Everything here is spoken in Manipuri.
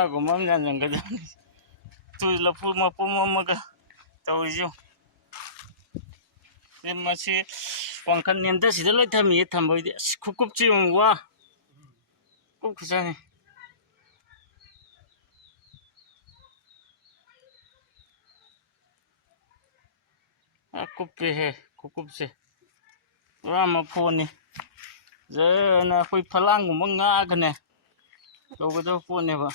ꯕꯣꯔꯥꯒꯨꯝꯕ ꯑꯃ ꯌꯥꯟꯁꯤꯟꯒꯗꯕꯅꯤ ꯂꯐꯨ ꯃꯄꯨꯝ ꯑꯃꯒ ꯇꯧꯔꯤꯁꯤ ꯃꯁꯤ ꯋꯥꯡꯈꯜ ꯅꯦꯝꯊꯁꯤꯗ ꯂꯣꯏ ꯊꯝꯃꯤꯌꯦ ꯊꯝꯕꯩꯗꯤ ꯑꯁ ꯈꯨꯀꯨꯞꯁꯤ ꯌꯦꯡꯉꯨ ꯋꯥ ꯀꯨꯞꯈ꯭ꯔꯖꯥꯠꯅꯤ ꯀꯨꯞꯄꯦꯍꯦ ꯈꯨꯀꯨꯞꯁꯦ ꯄꯨꯔꯥ ꯃꯐꯣꯟꯅꯤ ꯖꯔꯅ ꯑꯩꯈꯣꯏ ꯐꯂꯥꯡꯒꯨꯝꯕ ꯉꯥꯛꯑꯒꯅꯦ ꯇꯧꯒꯗꯕ ꯄꯣꯠꯅꯦꯕ